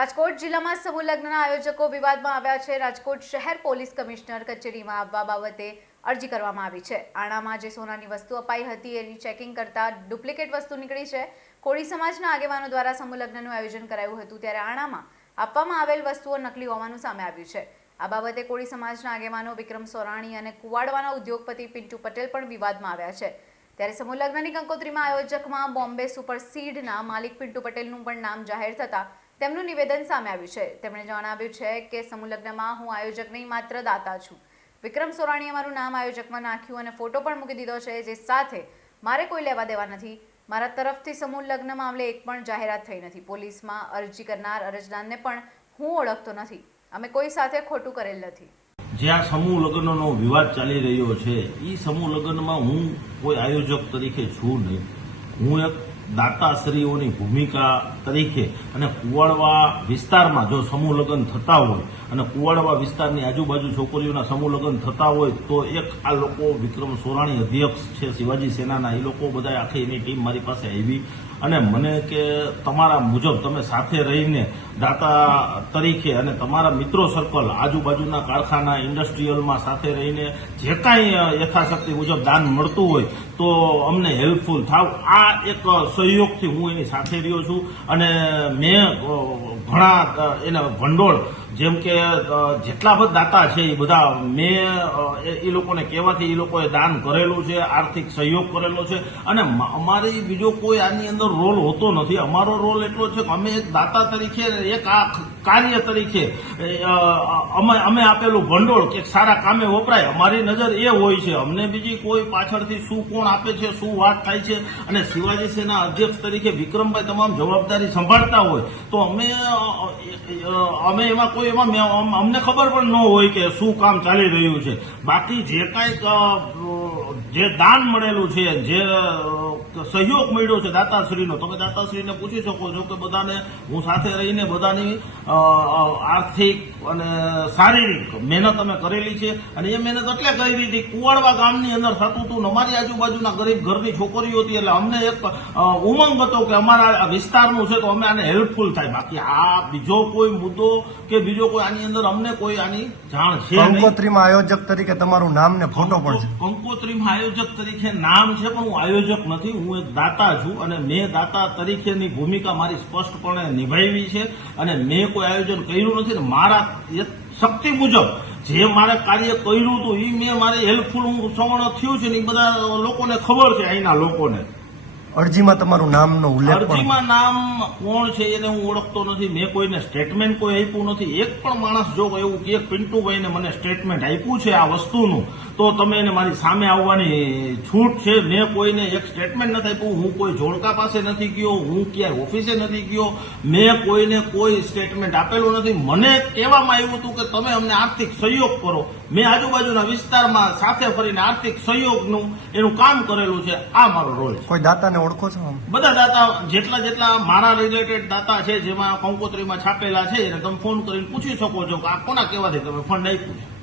રાજકોટ જિલ્લામાં સમૂહ લગ્નના આયોજકો વિવાદમાં આવ્યા છે। રાજકોટ શહેર પોલીસ કમિશનર કચેરીમાં આવવા બાબતે અરજી કરવામાં આવી છે। આણામાં જે સોનાની વસ્તુ અપાઈ હતી એની ચેકિંગ કરતા ડુપ્લિકેટ વસ્તુ નીકળી છે। કોળી સમાજના આગેવાનો દ્વારા સમૂહ લગ્નનું આયોજન કરાયું હતું ત્યારે આણામાં આપવામાં આવેલ વસ્તુઓ નકલી હોવાનું સામે આવ્યું છે। આ બાબતે કોળી સમાજના આગેવાનો વિક્રમ સોરાણી અને કુવાડવાના ઉદ્યોગપતિ પિન્ટુ પટેલ પણ વિવાદમાં આવ્યા છે। ત્યારે સમૂહ લગ્નની કંકોત્રીમાં આયોજકમાં બોમ્બે સુપરસીડના માલિક પિન્ટુ પટેલનું પણ નામ જાહેર થતા તેમનું નિવેદન સામે આવ્યું છે। તેમણે જણાવ્યું છે કે સમૂહ લગ્નમાં હું આયોજક નહીં માત્ર દાતા છું। વિક્રમ સોરાણીએ મારું નામ આયોજકમાં નાખ્યું અને ફોટો પણ મૂકી દીધો છે, જે સાથે મારે કોઈ લેવા દેવા નથી। મારા તરફથી સમૂહ લગ્ન મામલે એક પણ જાહેરાત થઈ નથી। પોલીસમાં અરજી કરનાર અરજદારને પણ હું ઓળખતો નથી। અમે કોઈ સાથે ખોટું કરેલ નથી। જ્યાં સમૂહ લગ્નનો વિવાદ ચાલી રહ્યો છે એ સમૂહ લગ્નમાં હું કોઈ આયોજક તરીકે છું નહીં। હું એક દાતાશ્રીઓની ભૂમિકા તરીકે અને કુવાડવા વિસ્તારમાં જો સમૂહ લગ્ન થતા હોય અને કુવાડવા વિસ્તારની આજુબાજુ છોકરીઓના સમૂહ લગ્ન થતા હોય તો એક આ લોકો વિક્રમ સોરાણી અધ્યક્ષ છે શિવાજી સેનાના, એ લોકો બધા આખી એની ટીમ મારી પાસે આવી અને મને કે તમારા મુજબ તમે સાથે રહીને દાતા તરીકે અને તમારા મિત્રો સર્કલ આજુબાજુના કારખાના ઇન્ડસ્ટ્રીયલમાં સાથે રહીને જે કાંઈ યથાશક્તિ મુજબ દાન મળતું હોય તો અમને હેલ્પફુલ થાવ, આ એક સહયોગથી હું એની સાથે રહ્યો છું। અને મેં ઘણા એના ભંડોળ જેમ કે જેટલા બધા દાતા છે એ બધા મેં એ લોકોને કહેવાથી એ લોકોએ દાન કરેલું છે, આર્થિક સહયોગ કરેલો છે અને અમારી બીજો કોઈ આની અંદર રોલ હોતો નથી। અમારો રોલ એટલો છે કે અમે એક દાતા તરીકે એક આ કાર્ય તરીકે અમે આપેલું ભંડોળ કે સારા કામે વપરાય, અમારી નજર એ હોય છે। અમને બીજી કોઈ પાછળથી શું કોણ આપે છે, શું વાત થાય છે અને શિવાજી સેના અધ્યક્ષ તરીકે વિક્રમભાઈ તમામ જવાબદારી સંભાળતા હોય તો અમે એમાં કોઈ અમને ખબર પણ ન હોય કે શું કામ ચાલી રહ્યું છે। બાકી જે કાંઈક જે દાન મળેલું છે, જે સહયોગ મળ્યો છે દાતાશ્રીનો, તમે દાતાશ્રીને પૂછી શકો છો કે બધાને હું સાથે રહીને બધાની આર્થિક અને શારીરિક મહેનત અમે કરેલી છે અને એ મહેનત એટલે કરી હતી કુવાડવા ગામની અંદર થતું હતું, અમારી આજુબાજુના ગરીબ ઘરની છોકરીઓ હતી એટલે અમને એક ઉમંગ હતો કે અમારા વિસ્તારનું છે તો અમે આને હેલ્પફુલ થાય। બાકી આ બીજો કોઈ મુદ્દો કે બીજો કોઈ આની અંદર અમને કોઈ આની જાણ છે નહીં। કંકોત્રીમાં આયોજક તરીકે તમારું નામ ને ફોટો પણ છે। કંકોત્રીમાં આયોજક તરીકે નામ છે પણ હું આયોજક નથી, હું એક દાતા છું અને મેં દાતા તરીકેની ભૂમિકા મારી સ્પષ્ટપણે નિભાવી છે અને મેં કોઈ આયોજન કર્યું નથી ને મારા શક્તિ મુજબ જે મારે કાર્ય કર્યું હતું એ મેં મારી હેલ્પફુલ હું સવર્ણ થયું છે ને એ બધા લોકોને ખબર છે, અહીંના લોકોને। અરજીમાં તમારું નામનો ઉલ્લેખ અરજીમાં નામ કોણ છે એને હું ઓળખતો નથી, મેં કોઈને સ્ટેટમેન્ટ કોઈ આપ્યું નથી। એક પણ માણસ જો એવું કે પિન્ટુભાઈને મને સ્ટેટમેન્ટ આપ્યું છે આ વસ્તુનું તો તમે એને મારી સામે આવવાની છૂટ છે। મેં કોઈને એક સ્ટેટમેન્ટ નથી આપ્યું, હું કોઈ જોડકા પાસે નથી ગયો, હું ક્યાંય ઓફિસે નથી ગયો, મેં કોઈને કોઈ સ્ટેટમેન્ટ આપેલું નથી। મને કહેવામાં આવ્યું હતું કે તમે અમને આર્થિક સહયોગ કરો, મેં આજુબાજુના વિસ્તારમાં સાથે ફરીને આર્થિક સહયોગનું એનું કામ કરેલું છે, આ મારો રોલ છે। કોઈ દાતાને ઓળખો છો? બધા દાતા જેટલા મારા રિલેટેડ દાતા છે જેમાં કંકોત્રીમાં છાપેલા છે એને તમે ફોન કરીને પૂછી શકો છો કે આ કોના કહેવાથી તમે ફંડ આપ્યું છે।